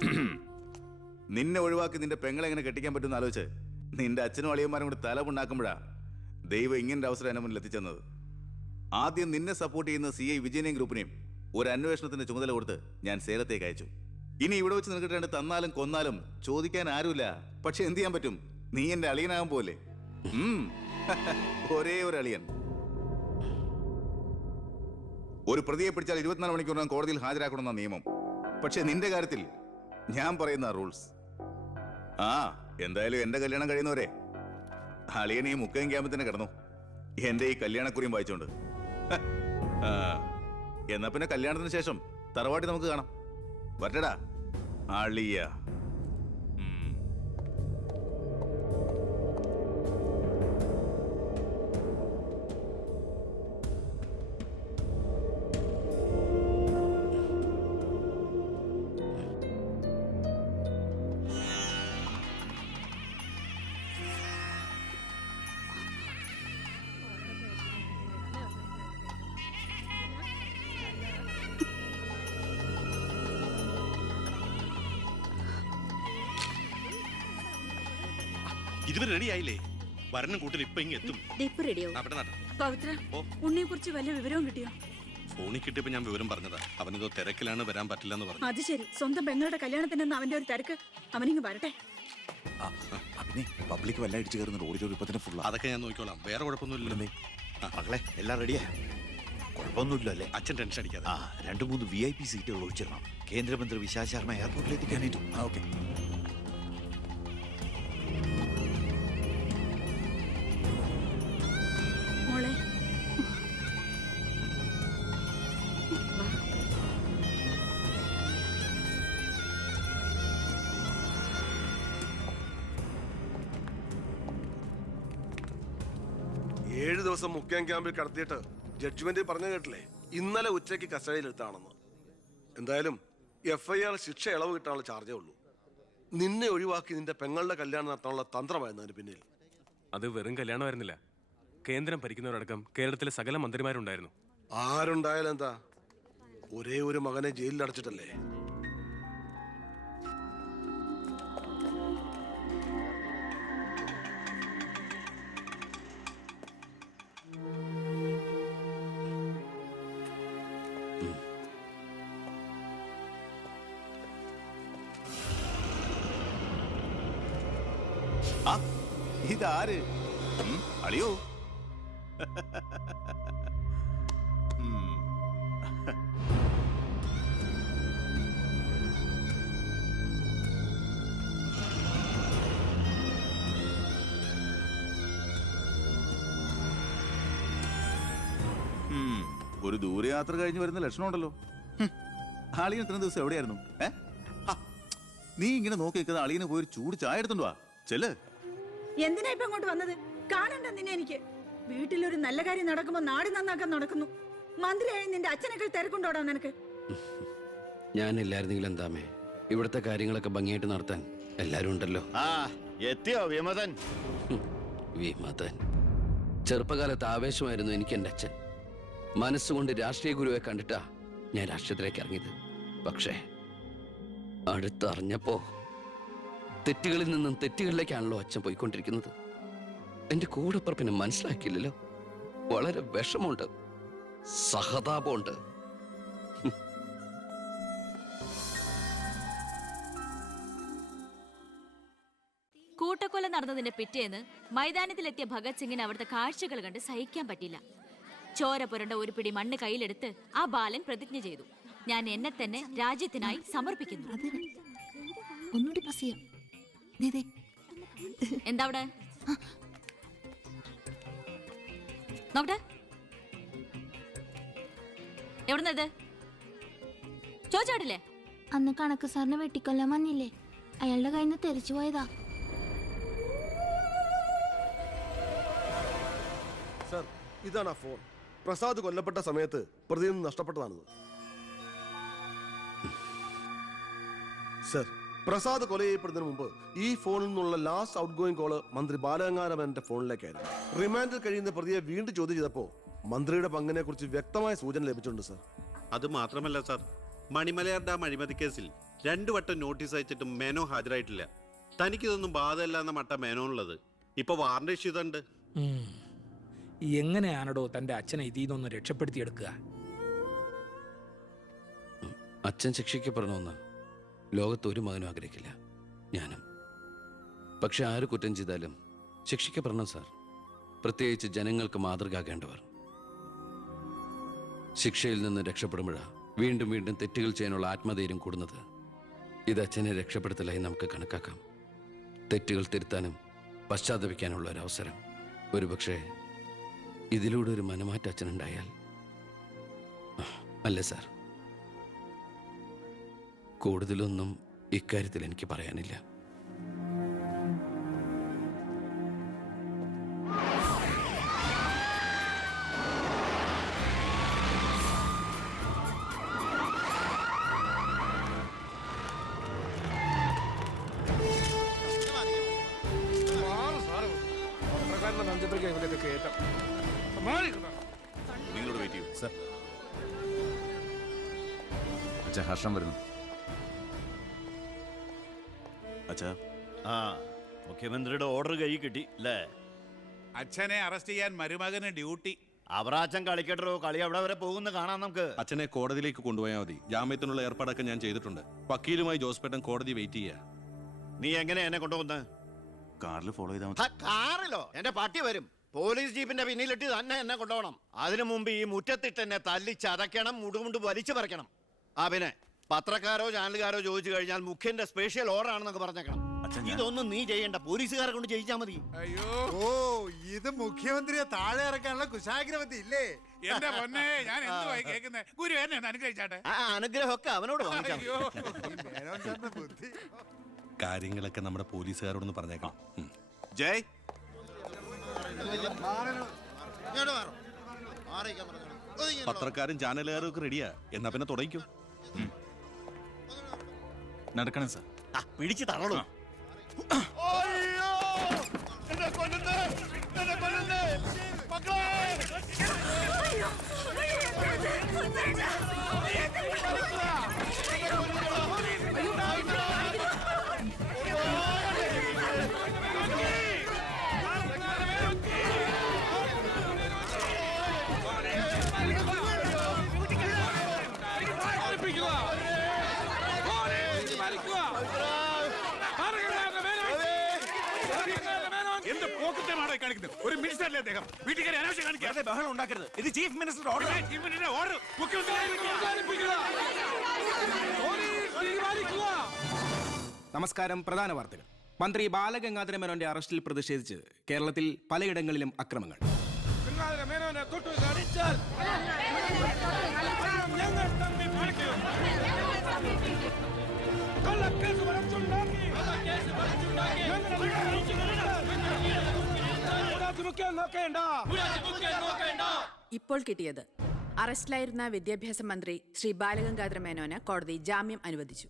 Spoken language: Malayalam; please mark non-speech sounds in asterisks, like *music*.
*clears throat* നിന്നെ ഒഴിവാക്കി നിന്റെ പെങ്ങളെ എങ്ങനെ കെട്ടിക്കാൻ പറ്റുമെന്ന് ആലോചിച്ച് നിന്റെ അച്ഛനും അളിയന്മാരും കൂടി തല പുണ്ണാക്കുമ്പോഴാ ദൈവം ഇങ്ങനെ അവസരം എന്നെ മുന്നിൽ എത്തിച്ചെന്നത്. ആദ്യം നിന്നെ സപ്പോർട്ട് ചെയ്യുന്ന സി ഐ വിജയനെയും ഗ്രൂപ്പിനെയും ഒരു അന്വേഷണത്തിന്റെ ചുമതല കൊടുത്ത് ഞാൻ സേലത്തേക്ക് അയച്ചു. ഇനി ഇവിടെ വെച്ച് നിനക്ക് തന്നാലും കൊന്നാലും ചോദിക്കാൻ ആരുമില്ല. പക്ഷെ എന്ത് ചെയ്യാൻ പറ്റും? നീ എന്റെ അളിയനാകും പോലെ *laughs* ഒരേ ഒരു അളിയൻ. ഒരു പ്രതിയെ പിടിച്ചാൽ ഇരുപത്തിനാല് മണിക്കൂറിനകം കോടതിയിൽ ഹാജരാക്കണമെന്ന നിയമം. പക്ഷെ നിന്റെ കാര്യത്തിൽ ഞാൻ പറയുന്ന റൂൾസ്. ആ എന്തായാലും എന്റെ കല്യാണം കഴിയുന്നവരെ അളിയൻ ഈ മുക്കയും ക്യാമ്പത്തിന് കിടന്നു. എന്റെ ഈ കല്യാണക്കുറിയും വായിച്ചോണ്ട്. എന്നാ പിന്നെ കല്യാണത്തിന് ശേഷം തറവാട്ടി നമുക്ക് കാണാം. വരട്ടടാ. അളിയ. ഇതുവരെ റെഡി ആയില്ലേ? വരണം കൂട്ടിൽ ഇപ്പൊ ഇങ്ങ് എത്തും. ഡിപ്പ് റെഡിയോ അവിടെ നട. പവിത്ര ഓ. ഉണ്ണിയെ കുറിച്ച് വലിയ വിവരവും കിട്ടിയോ? ഫോണിൽ കിട്ടിയപ്പോ ഞാൻ വിവരം പറഞ്ഞതാ. അവനിതോ തിരക്കിലാണ് വരാൻ പറ്റില്ല എന്ന് പറഞ്ഞു. അത് ശരി. സ്വന്തം പെങ്ങളുടെ കല്യാണത്തിനെന്ന് അവന്റെ ഒരു തിരക്ക്. അവനിങ്ങ് വരട്ടെ. ആ, ആ, പിന്നെ പബ്ലിക് വല്ല അടിച്ചു കയറുന്നുണ്ട്. ഓഡിറ്റോറിയം ഇപ്പൊ തന്നെ ഫുള്ളാ അതൊക്കെ ഞാൻ നോക്കിക്കോളാം. വേറെ കുഴപ്പമൊന്നുമില്ലല്ലേ. മകളെ എല്ലാം റെഡിയാ കുഴപ്പമൊന്നുമില്ല അല്ലേ? അച്ഛൻ ടെൻഷൻ അടിക്കാതെ. ആ രണ്ട് മൂന്ന് വി ഐ പി സീറ്റുകൾ ഒഴിച്ചിടണം. കേന്ദ്രമന്ത്രി വിശാൽ ശർമ്മ എയർപോർട്ടിൽ എത്തിക്കാനായിട്ടും. ആ ഓക്കെ ഏഴ് ദിവസം മുഖ്യം ക്യാമ്പിൽ കടത്തിയിട്ട് ജഡ്ജ്മെന്റ് പറഞ്ഞു കേട്ടില്ലേ? ഇന്നലെ ഉച്ചയ്ക്ക് കസ്റ്റഡിയിലെടുത്താണെന്ന് എന്തായാലും എഫ് ഐ ആർ ശിക്ഷ ഇളവ് കിട്ടാനുള്ള ചാർജേ ഉള്ളൂ. നിന്നെ ഒഴിവാക്കി നിന്റെ പെങ്ങളുടെ കല്യാണം നടത്താനുള്ള തന്ത്രമായിരുന്നു അതിന് പിന്നിൽ. അത് വെറും കല്യാണമായിരുന്നില്ല കേന്ദ്രം ഭരിക്കുന്നവരടക്കം കേരളത്തിലെ സകല മന്ത്രിമാരുണ്ടായിരുന്നു. ആരുണ്ടായാലും എന്താ? ഒരേ ഒരു മകനെ ജയിലിൽ അടച്ചിട്ടല്ലേ? ആ ഇതാര്? അളിയോ. ഒരു ദൂരയാത്ര കഴിഞ്ഞ് വരുന്ന ലക്ഷണം ഉണ്ടല്ലോ അളിയൻ ഇത്രയും ദിവസം എവിടെയായിരുന്നു? ഏ? നീ ഇങ്ങനെ നോക്കി നിൽക്കുന്ന അളിയനെ പോയി ഒരു ചൂട് ചായ എടുത്തുണ്ടോ ചെല്ല്. എന്തിനാ ഇപ്പൊ ഇങ്ങോട്ട് വന്നത്? കാണണ്ട നിന്നെ എനിക്ക്. വീട്ടിലൊരു നല്ല കാര്യം നടക്കുമ്പോ നാട് നന്നാക്കാൻ നടക്കുന്നു. മന്ത്രിയായി നിന്റെ അച്ഛനൊക്കെ തിരക്കുണ്ടോടാ നിനക്ക്? ഞാനില്ലായിരുന്നെങ്കിൽ എന്താമേ? ഇവിടുത്തെ കാര്യങ്ങളൊക്കെ ഭംഗിയായിട്ട് നടത്താൻ എല്ലാരും ഉണ്ടല്ലോ. ആ എത്തിയോ വിമതൻ? വിമതൻ. ചെറുപ്പകാലത്ത് ആവേശമായിരുന്നു എനിക്ക് എന്റെ അച്ഛൻ. മനസ്സുകൊണ്ട് രാഷ്ട്രീയ ഗുരുവെ കണ്ടിട്ടാ ഞാൻ രാഷ്ട്രീയത്തിലേക്ക് ഇറങ്ങിയത്. പക്ഷേ അടുത്തറിഞ്ഞപ്പോ തെറ്റുകളിൽ നിന്നും തെറ്റുകളിലേക്കാണല്ലോ അച്ഛൻ പോയിക്കൊണ്ടിരിക്കുന്നത്. എന്റെ കൂടെപ്പുറപ്പിനെ മനസ്സിലാക്കിയില്ലല്ലോ. വളരെ വിഷമമുണ്ട്. സഹതാപമുണ്ട്. കൂട്ടക്കൊല നടന്നതിന്റെ പിറ്റേന്ന് മൈതാനത്തിലെത്തിയ ഭഗത് സിംഗിന് അവിടുത്തെ കാഴ്ചകൾ കണ്ട് സഹിക്കാൻ പറ്റില്ല. ചോര പുരണ്ട ഒരു പിടി മണ്ണ് കയ്യിലെടുത്ത് ആ ബാലൻ പ്രതിജ്ഞ ചെയ്തു. ഞാൻ എന്നെ തന്നെ രാജ്യത്തിനായി സമർപ്പിക്കുന്നു. ഒന്നുകൂടി. എന്താ അവിടെ? നോക്കട്ടെ. എവിടുന്നത് ഇത്? ചോദിച്ചാടില്ലേ അന്ന് കണക്ക് സാറിനെ വെട്ടിക്കൊല്ലാൻ വന്നില്ലേ? അയാളുടെ കയ്യിൽ നിന്ന് തെറിച്ചു പോയതാ. സർ ഇതാണ് ആ ഫോൺ. പ്രസാദ് കൊല്ലപ്പെട്ട സമയത്ത് പ്രതിയിൽ നിന്ന് നഷ്ടപ്പെട്ടതാണിത്. സർ പ്രസാദ് കൊല ചെയ്യപ്പെടുന്നതിന് മുമ്പ് ഈ ഫോണിൽ നിന്നുള്ള ലാസ്റ്റ് ഔട്ട് ഗോയിങ് കോൾ മന്ത്രി ബാലഗംഗാരമന്റെ ഫോണിലേക്കായിരുന്നു. റിമാൻഡിൽ കഴിയുന്ന പ്രതിയെ വീണ്ടും ചോദ്യം ചെയ്തപ്പോ മന്ത്രിയുടെ പങ്കിനെ കുറിച്ച് വ്യക്തമായ സൂചന ലഭിച്ചിട്ടുണ്ട് സർ അത് മാത്രമല്ല സാർ മണിമലയാർ ഡാം അഴിമതി കേസിൽ രണ്ടു വട്ടം നോട്ടീസ് അയച്ചിട്ടും മേനോ ഹാജരായിട്ടില്ല. തനിക്കിതൊന്നും ബാധമല്ല എന്ന മട്ട മേനോനുള്ളത് ഇപ്പൊ വാറണ്ട് ഇഷ്യൂ ഇതുണ്ട്. എങ്ങനെയാണോ എങ്ങനെയാണടോ തന്റെ അച്ഛനെ ഇതിൽ നിന്നൊന്ന് രക്ഷപ്പെടുത്തിയെടുക്കുക? അച്ഛൻ ശിക്ഷിക്കപ്പെടണമെന്ന് ലോകത്ത് ഒരു മകനും ആഗ്രഹിക്കില്ല. ഞാനും. പക്ഷെ ആര് കുറ്റം ചെയ്താലും ശിക്ഷിക്കപ്പെടണം സാർ. പ്രത്യേകിച്ച് ജനങ്ങൾക്ക് മാതൃകയാകേണ്ടവർ ശിക്ഷയിൽ നിന്ന് രക്ഷപ്പെടുമ്പോഴാണ് വീണ്ടും വീണ്ടും തെറ്റുകൾ ചെയ്യാനുള്ള ആത്മധൈര്യം കൂടുന്നത്. ഇത് അച്ഛനെ രക്ഷപ്പെടുത്തലായി നമുക്ക് കണക്കാക്കാം. തെറ്റുകൾ തിരുത്താനും പശ്ചാത്തപിക്കാനുള്ള ഒരു അവസരം. ഒരുപക്ഷെ ഇതിലൂടെ ഒരു മനമാറ്റ അച്ഛനുണ്ടായാൽ. അല്ലേ സാർ. കൂടുതലൊന്നും ഇക്കാര്യത്തിൽ എനിക്ക് പറയാനില്ല. നിങ്ങളോട് വെയിറ്റ് ചെയ്യൂ സർ ഹർഷം വരുന്നു. അച്ഛാ. ആ മുഖ്യമന്ത്രിയുടെ ഓർഡർ കൈ കിട്ടി അല്ലേ? അച്ഛനെ അറസ്റ്റ് ചെയ്യാൻ മരുമകന് ഡ്യൂട്ടി. അവറാച്ചൻ കളിക്കട്ടോ കളി അവിടെ വരെ പോകുന്ന കാണാം നമുക്ക്. അച്ഛനെ കോടതിയിലേക്ക് കൊണ്ടുപോയാൽ മതി. ജാമ്യത്തിനുള്ള ഏർപ്പാടൊക്കെ ഞാൻ ചെയ്തിട്ടുണ്ട്. വക്കീലുമായി ജോസ്പേട്ടൻ കോടതി വെയിറ്റ് ചെയ്യ. നീ എങ്ങനെ എന്നെ കൊണ്ടുപോകുന്നത് കാറിൽ ഫോളോ ചെയ്താൽ മതി. കാറിലോ? എന്റെ പട്ടി വരും. പോലീസ് ജീപ്പിന്റെ പിന്നിലിട്ട് തന്നെ എന്നെ കൊണ്ടുപോകണം. അതിനു മുമ്പ് ഈ മുറ്റത്തിട്ട് എന്നെ തല്ലി ചതയ്ക്കണം മുടുമുണ്ട് വലിച്ചു പറിക്കണം. ആ പിന്നെ? പത്രക്കാരോ ചാനലുകാരോ ചോദിച്ചു കഴിഞ്ഞാൽ മുഖ്യന്റെ സ്പെഷ്യൽ ഓർഡർ ആണെന്നൊക്കെ പറഞ്ഞേക്കണം. അച്ഛൻ ഞാൻ- ഇതൊന്നും നീ ചെയ്യണ്ട. പോലീസുകാരെ കൊണ്ട് ചെയ്യിച്ചാൽ മതി. അയ്യോ. ഓ ഇത് മുഖ്യമന്ത്രിയെ താഴെ ഇറക്കാനുള്ള കുശാഗ്രമതി ഇല്ലേ? എന്റെ പൊന്നെ ഞാൻ എന്തുവായി കേൾക്കുന്നേ ഗുരു എന്നെ ഒന്ന് അനുഗ്രഹിച്ചാട്ടെ. ആ അനുഗ്രഹമൊക്കെ അവനോട് വാങ്ങിച്ചാ മതി. അയ്യോ. ഈ മേനോൻ സാറിന്റെ ബുദ്ധി. കാര്യങ്ങളൊക്കെ നമ്മുടെ പോലീസുകാരോടൊന്ന് പറഞ്ഞേക്കാം ഉം. ജയ്. പത്രക്കാരും ചാനലുകാരും ഒക്കെ റെഡിയാ എന്നാ പിന്നെ തുടങ്ങിക്കും. നടക്കണം സർ. ആ, പിടിച്ച് തള്ളൂ കാണിക്കുന്നത്? ഒരു അദ്ദേഹം? വീട്ടിൽ കയറി അനാവശ്യം കാണിക്കാതെ ബഹളം ഉണ്ടാക്കരുത്. ഇത് chief minister order chief minister order നമസ്കാരം. പ്രധാന വാർത്തകൾ. മന്ത്രി ബാലഗംഗാധര മേനോന്റെ അറസ്റ്റിൽ പ്രതിഷേധിച്ച് കേരളത്തിൽ പലയിടങ്ങളിലും അക്രമങ്ങൾ. ഇപ്പോൾ കിട്ടിയത്. അറസ്റ്റിലായിരുന്ന വിദ്യാഭ്യാസ മന്ത്രി ശ്രീ ബാലഗംഗാധര മേനോന് കോടതി ജാമ്യം അനുവദിച്ചു.